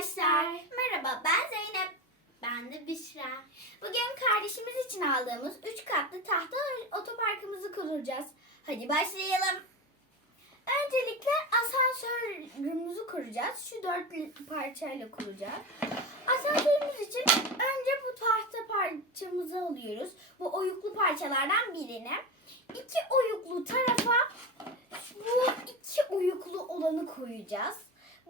arkadaşlar. Merhaba ben Zeynep. Ben de Büşra. Bugün kardeşimiz için aldığımız 3 katlı tahta otoparkımızı kuracağız. Hadi başlayalım. Öncelikle asansörümüzü kuracağız. Şu dört parçayla kuracağız. Asansörümüz için önce bu tahta parçamızı alıyoruz. Bu oyuklu parçalardan birini. İki oyuklu tarafa bu iki oyuklu olanı koyacağız.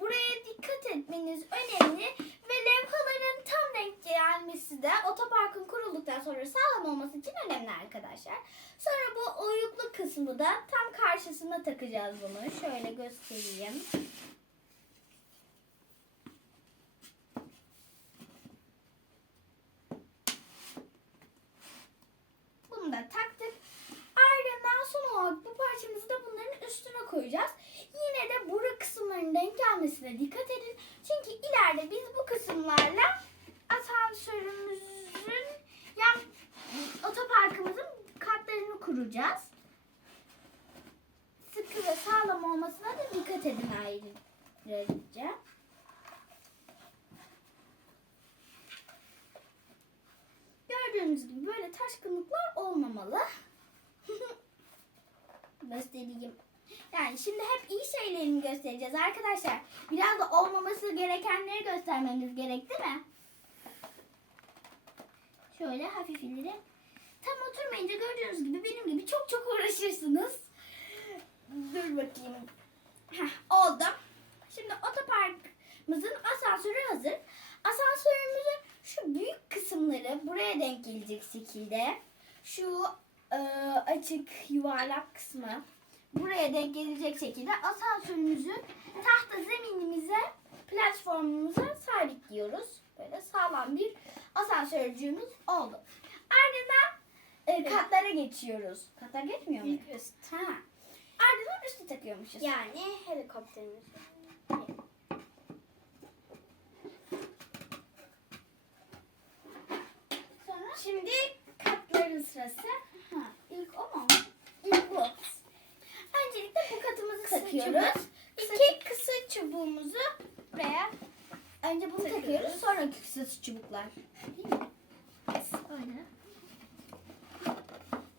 Buraya dikkat etmeniz önemli ve levhaların tam denk gelmesi de otoparkın kurulduktan sonra sağlam olması için önemli arkadaşlar. Sonra bu oyuklu kısmı da tam karşısına takacağız bunu. Şöyle göstereyim. Bunu da taktık. Ardından son olarak bu parçamızı da bunların üstüne koyacağız. Kısımlarının denk gelmesine dikkat edin. Çünkü ileride biz bu kısımlarla asansörümüzün yani otoparkımızın katlarını kuracağız. Sıkı ve sağlam olmasına da dikkat edin ayrıca. Gördüğünüz gibi böyle taşkınlıklar olmamalı. Göstereyim. Yani şimdi hep iyi şeylerini göstereceğiz arkadaşlar. Biraz da olmaması gerekenleri göstermemiz gerek değil mi? Şöyle hafif ileri. Tam oturmayınca gördüğünüz gibi benim gibi çok çok uğraşırsınız. Dur bakayım. Heh, oldu. Şimdi otoparkımızın asansörü hazır. Asansörümüzün şu büyük kısımları buraya denk gelecek şekilde. Şu e, açık yuvarlak kısmı buraya denk gelecek şekilde asansörümüzü tahta zeminimize platformumuza sabitliyoruz. Böyle sağlam bir asansörcüğümüz oldu. Ardından e, katlara geçiyoruz. Katlar geçmiyor mu? İlk üst. Ha. Ardından üstü takıyormuşuz. Yani helikopterimiz. Sonra Şimdi katların sırası. ha, ilk o mu? İlk bu. Öncelikle bu katımızı Kısa takıyoruz. İki kısa çubuğumuzu buraya Önce bunu Takıyoruz. takıyoruz. Sonra kısa çubuklar. Değil mi? öyle.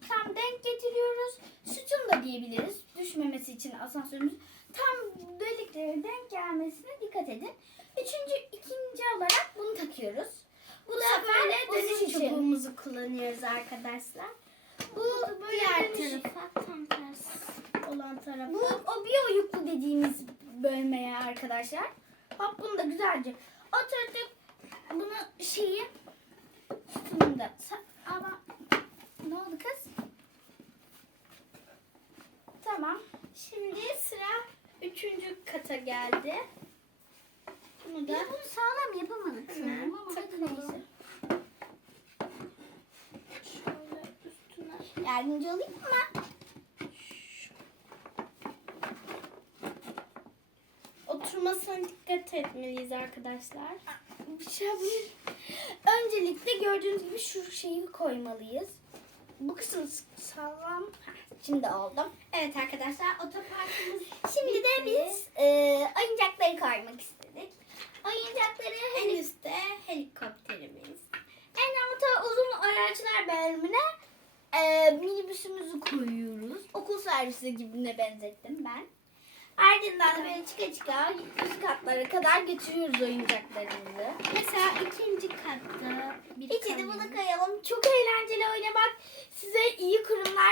Tam denk getiriyoruz. Sütun da diyebiliriz. Düşmemesi için asansörümüz. Tam deliklere denk gelmesine dikkat edin. Üçüncü, ikinci olarak bunu takıyoruz. Bu, Bu da böyle dönüş için. çubuğumuzu kullanıyoruz arkadaşlar. Bu böyle Diğer tarafa tam tersi olan tarafa. Bu o bir oyuklu dediğimiz bölmeye arkadaşlar. Hop bunu da güzelce oturttuk. Bunu şeyi sa- ama ne oldu kız? Tamam. Şimdi sıra üçüncü kata geldi. Bunu da de bunu sağlam yapamadık Hı, üstüne Yardımcı olayım mı? Oturmasına dikkat etmeliyiz arkadaşlar. Öncelikle gördüğünüz gibi şu şeyi koymalıyız. Bu kısım sağlam. Şimdi oldu. Evet arkadaşlar otoparkımız Şimdi de biz e, oyuncakları koymak istedik. Oyuncakları en üstte helikopterimiz. en alta uzun araçlar bölümüne e, minibüsümüzü koyuyoruz. Okul servisi gibine benzettim ben. Ardından da böyle çıka çıka üst katlara kadar götürüyoruz oyuncaklarımızı. Mesela ikinci katta bir kamyon. bunu koyalım. Çok eğlenceli oynamak. Size iyi kurumlar